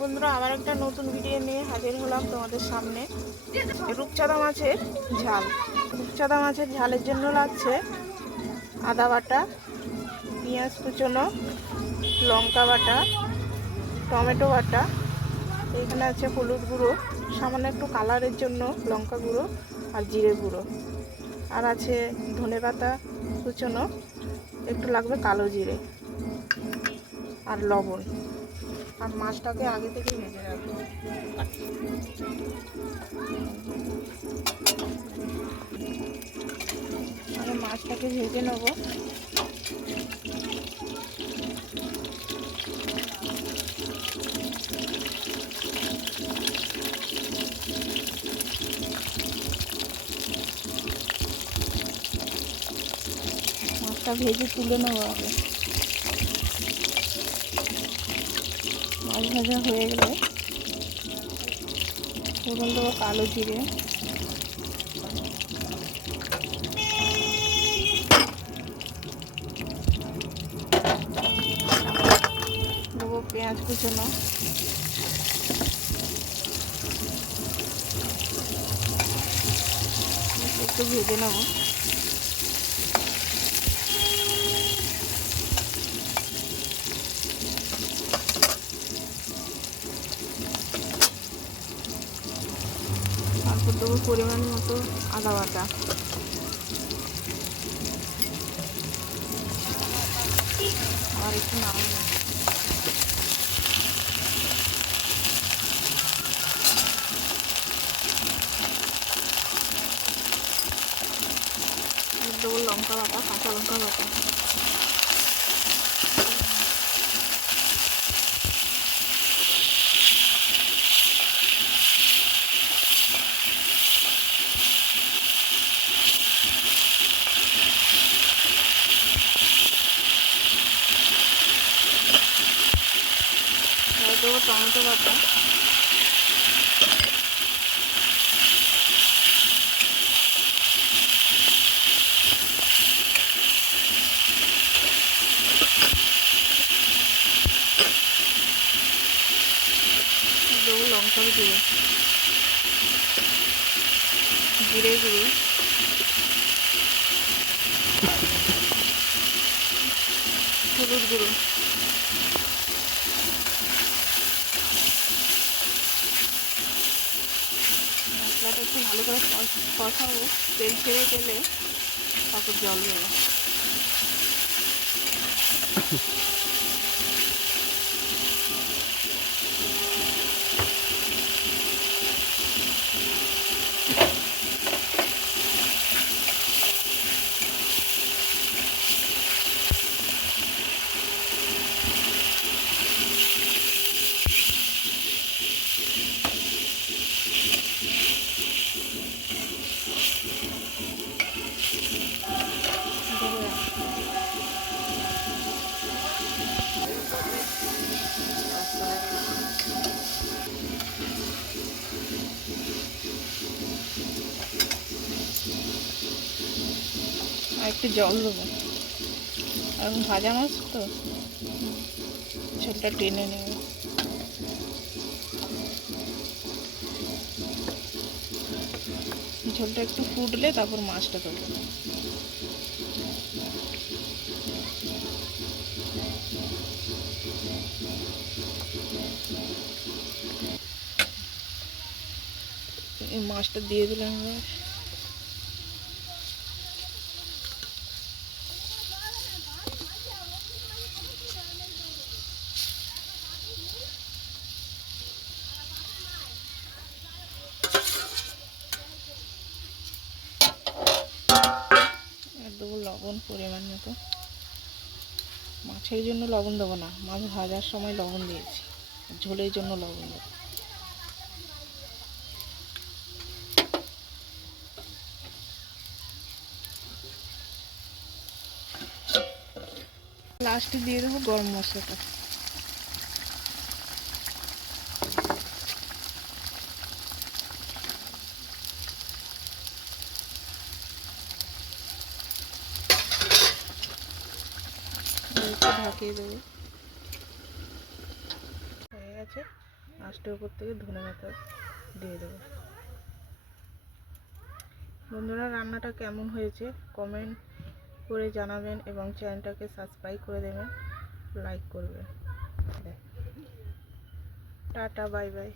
বন্ধুরা, আবার একটা নতুন ভিডিও নিয়ে হাজির হলাম তোমাদের সামনে। রূপচাঁদা মাছের ঝাল। রূপচাঁদা মাছের ঝালের জন্য লাগছে আদা বাটা, পেঁয়াজ কুচনো, লঙ্কা বাটা, টমেটো বাটা, এখানে আছে হলুদ গুঁড়ো, সামান্য একটু কালারের জন্য লঙ্কা গুঁড়ো আর জিরে গুঁড়ো, আর আছে ধনেপাতা কুচনো, একটু লাগবে কালো জিরে আর লবণ। আর মাছটাকে আগে থেকে ভেজে রাখবো। আমি মাছটাকে ভেজে নেব। মাছটা ভেজে তুলে নেবো আগে। মাছ ভাজা হয়ে গেলে ফোড়ন দেবো কালো জিরে, দেবো পেঁয়াজ কুচনো, একটু ভেজে নেবো। তারপর দেবো পরিমাণ মতো আদা বাটা, আর একটু নাড়াবো। দেবো লঙ্কা বাটা, কাঁচা লঙ্কা বাটা, দেবো টমেটো বাটা, দেবো লঙ্কার গুঁড়ো, জিরে গুঁড়ো, হলুদ গুঁড়ো, মশলাটা একটু ভালো করে কষাবো। তেল ছেড়ে গেলে তারপর জল দেবো। আর একটু জল দেবো, আর ভাজা মাছ তো ঝোলটা টেনে নেব। ঝোলটা একটু ফুটলে তারপর মাছটা দেবো। এই মাছটা দিয়ে দিলাম। আর দেবো লবণ পরিমাণ মতো। মাছের জন্য লবণ দেবো না, মাছ ভাজার সময় লবণ দিয়েছি, ঝোলের জন্য লবণ দেবো। লাস্টে দিয়ে দেবো গরম মশলাটা। ঢাকিয়ে দেবো। হয়ে গেছে, লাস্টের উপর থেকে ধনে পাতা দিয়ে দেবো। বন্ধুরা, রান্নাটা কেমন হয়েছে কমেন্ট করে জানাবেন এবং চ্যানেলটাকে সাবস্ক্রাইব করে দেবেন, লাইক করবেন। Tata, bye bye.